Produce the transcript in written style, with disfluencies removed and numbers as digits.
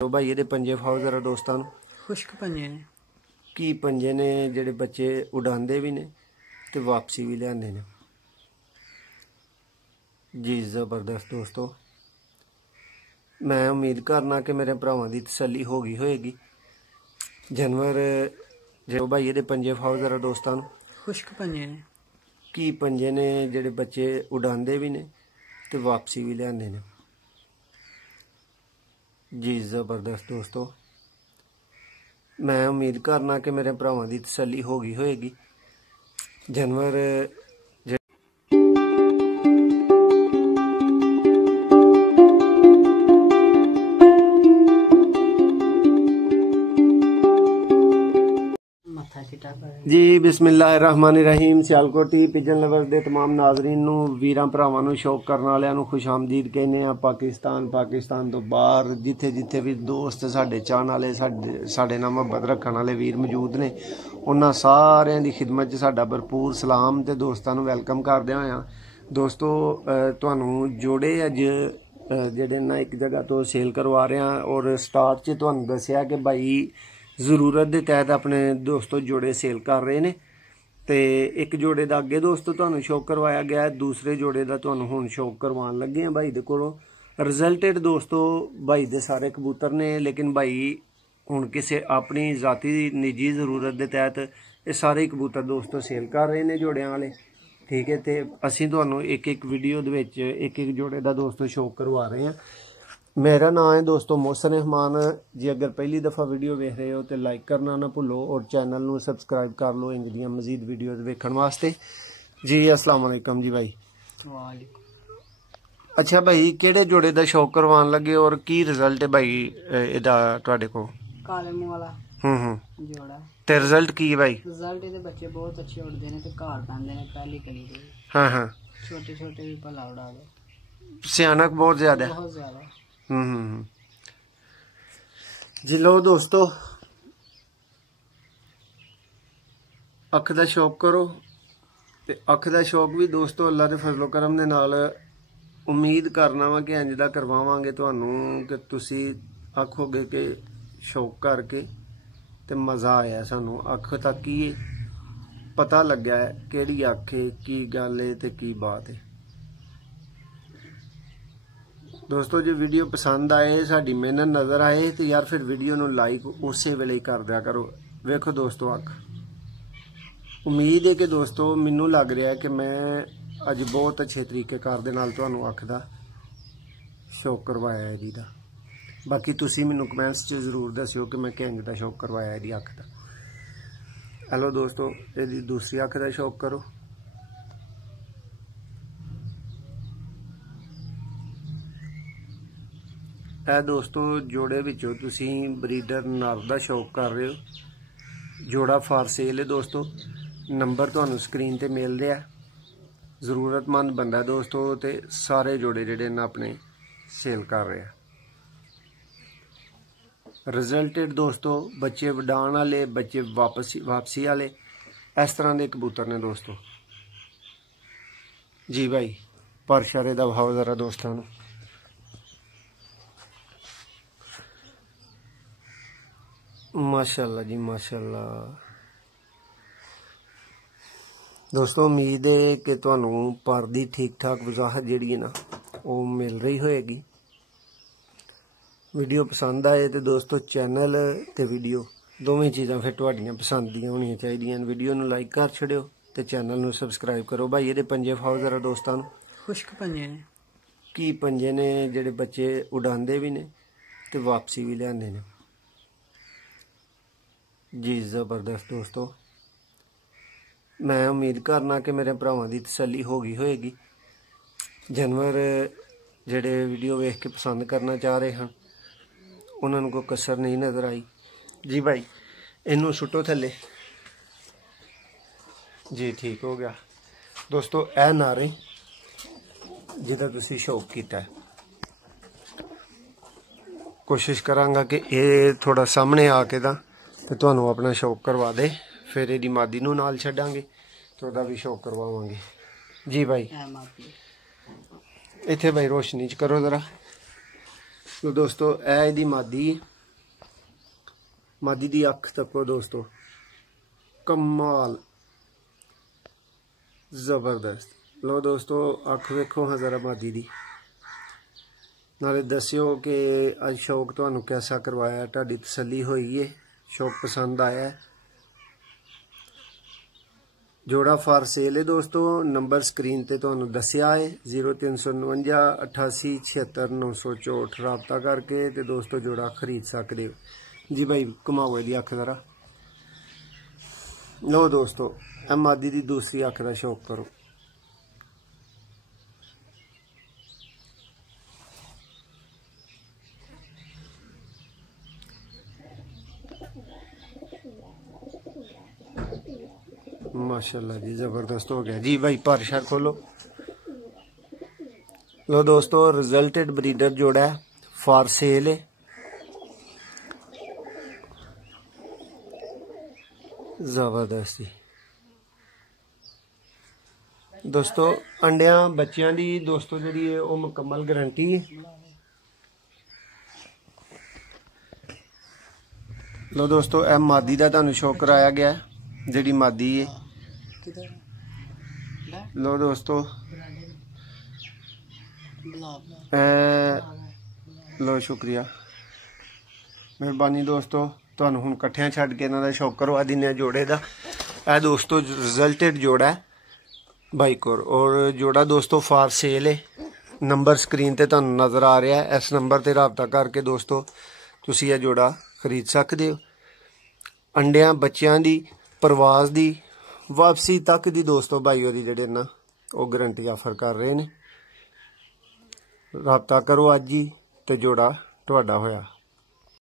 भाई ये पंजे फाओ जरा दोस्तों खुश्क पंजे ने की पंजे ने जेडे बच्चे उड़ाते भी ने ते वापसी भी लियाने ने जी ज़बरदस्त दोस्तों। मैं उम्मीद करना कि मेरे भरावां दी तसल्ली हो गई होएगी। जानवर जो भाई ये पंजे फाओ जरा दोस्तों खुश्क पंजे ने की पंजे ने जेडे बच्चे उड़ाते भी ने ते वापसी भी लियाने ने जी ज़बरदस्त दोस्तों। मैं उम्मीद करना कि मेरे भरावां दी तसल्ली हो गई होएगी। जानवर जी बिस्मिल्लाहिर्रहमानिर्रहीम। सियालकोटी पिजन लवर दे तमाम नाजरीन नू वीरां भरावां नू शौक करन वालियां नू खुश आमदीद कहने आ। पाकिस्तान तो बाहर जिथे जिथे भी दोस्त साडे चाहण वाले साडे नाल मुहब्बत रखण वाले वीर मौजूद ने उन्हां सारियां दी खिदमत च साडा भरपूर सलाम ते दोस्तां नू वैलकम करदे होया दोस्तों तुहानू जोड़े अज जेडे ना एक जगह तो सेल करवा रहे हैं और स्टार्ट च तुहानू दस्सिया कि भाई जरूरत के तहत अपने दोस्तों जोड़े सेल कर रहे हैं। तो एक जोड़े का अगे दोस्तों तुहानू शौक करवाया गया है, दूसरे जोड़े का तुहानू हुण शौक करवान लगे हैं भाई दे कोलों। रिजल्टेड दोस्तों भाई दे सारे कबूतर ने, लेकिन भाई हुण किसी अपनी जाती निजी जरूरत के तहत ये सारे कबूतर दोस्तों सेल कर रहे हैं जोड़ियां वाले। ठीक है, तो असीं तुहानू एक एक वीडियो दे विच एक एक जोड़े का दोस्तों शौक करवा रहे हैं। मेरा नाम है दोस्तों मोहसन रहमान जी। अगर पहली दफ़ा वीडियो देख रहे हो तो लाइक करना ना भुलो और चैनल नू सबसक्राइब कर लो इंज दियां मजीद वीडियो वेखण वास्ते जी। अस्सलाम वालेकुम जी भाई। वालेकुम। अच्छा भाई केड़े जोड़े दा शौक करवान लगे और की रिजल्ट है भाई एदा तुहाडे को? काले मुंह वाला जोड़ा ते रिजल्ट की है भाई? रिजल्ट ਇਹਦੇ ਬੱਚੇ ਬਹੁਤ ਅੱਛੇ ਉੱਡਦੇ ਨੇ ਤੇ ਘਰ ਪੈਂਦੇ ਨੇ ਪਹਿਲੀ ਕਲੀ ਦੇ। हाँ हाँ ਛੋਟੇ ਛੋਟੇ ਵੀ ਭਲਾ ਉਡਾ ਦੇ। सियानक बहुत ज़्यादा है। बहुत ज़्यादा। जी लो दोस्तों अख दा शौक करो ते अख दा शौक भी दोस्तों अल्लाह दे फजलो करम दे नाल उम्मीद करना वा कि इंज दा करवावांगे तुहानू कि तुसी आखोगे कि शौक करके ते मज़ा आया सानू। अख तक ही पता लग्या है केड़ी अख है की गल है ते की बात है। दोस्तों जो वीडियो पसंद आए साड़ी मेहनत नज़र आए तो यार फिर वीडियो नू लाइक उस वेले ही कर दिया करो। वेखो दोस्तों अख उम्मीद है कि दोस्तों मैनू लग रहा है कि मैं अज बहुत अच्छे तरीके कार दे नाल तुहानू अख दा शौक करवाया है जी दा। बाकी तुसी मैनू कमेंट्स च जरूर दस्सिओ कि मैं किंज दा शौक करवाया है जी अख दा। हेलो दोस्तों यदि दूसरी अख दा शौक करो। है दोस्तों जोड़े विचों तुसी ब्रीडर नर दा शौक कर रहे हो, जोड़ा फार सेल है दोस्तों। नंबर तुहानू स्क्रीन ते मिल रहा है। जरूरतमंद बंदा दोस्तों ते सारे जोड़े जेडे ना अपने सेल कर रहे हैं। रिजल्टेड दोस्तों बच्चे वडाण वाले बच्चे वापसी वाले इस तरह के कबूतर ने दोस्तों जी भाई। पर शरे दा भाव जरा दोस्तों नू माशाल्लाह जी माशाल्लाह। दोस्तों उम्मीद है कि तुहानू पर दी ठीक ठाक वजाहत जिहड़ी है ना वो मिल रही होएगी। वीडियो पसंद आए तो दोस्तों चैनल ते वीडियो दोवें चीज़ां फिर तुहाडियां पसंद दियां होनियां चाहिदियां। वीडियो नू लाइक कर छड़ियो ते चैनल नू सबसक्राइब करो। भाई ये पंजे फाओ जरा दोस्तों खुश्क पंजे ने की पंजे ने जेडे बच्चे उड़ाते भी ने ते वापसी भी लियाने ने जी ज़बरदस्त दोस्तों। मैं उम्मीद करना कि मेरे भरावां दी तसल्ली हो गई होएगी। जानवर जेडे वीडियो वेख के पसंद करना चाह रहे हैं उन्होंने कोई कसर नहीं नज़र आई जी भाई। इनू सुटो थले जी ठीक हो गया दोस्तों। ए नारे जिहदा तुसीं शौक कीता है कोशिश करांगा कि ये थोड़ा सामने आके तो तुहानू अपना शौक करवा दे। फिर यदि मादी नू नाल छड्डांगे तो वह भी शौक करवावांगे जी भाई। इत्थे भाई रोशनी च करो जरा लो दोस्तों ए इहदी मादी दी अख तको दोस्तों, कमाल जबरदस्त। लो दोस्तों अख वेखो हाँ जरा मादी दी, नाले दस्यो कि अज शौक तुहानू कैसा करवाया, तुहाडी तसल्ली होई है, शौक पसंद आया है। जोड़ा फॉर सेल है दोस्तों, नंबर स्क्रीन ते तुहानू दस्या है 0349 88 76 964, राबता करके ते दोस्तों जोड़ा खरीद सकते हो जी। भाई घुमाओ इहदी अख जरा। लो दोस्तों ए मादी दी दूसरी अख का शौक करो। माशाल्लाह जी जबरदस्त हो गया जी। भाई परशा खोलो। लो दोस्तों रिजल्टेड ब्रीडर जोड़ा है, फॉर सेल है। जबरदस्त जी दोस्तों, अंडिया बच्चों की दोस्तों जी है वो मुकम्मल गारंटी है। लो दोस्तों ए मादी का तुहानू शौक कराया गया है, जी मादी है। लो दोस्तों लो शुक्रिया मेहरबानी दोस्तों, तुहानू हुण कट्ठियां छड्ड के इन्हां दा शौक करवा दिन्ने जोड़े दा। ए दोस्तों रिजल्टेड जोड़ा है बाइकोर, और जोड़ा दोस्तों फॉर सेल है। नंबर स्क्रीन ते तुहानू नज़र आ रहा है, इस नंबर ते राबता करके दोस्तों तुसीं ये जोड़ा खरीद सकते हो। अंडिया बच्चों की परवाज की वापसी तक की दोस्तों भाई होरी जिहड़े ना वो गारंटी ऑफर कर रहे हैं। राबता करो अज ही ते जोड़ा तुहाडा होया।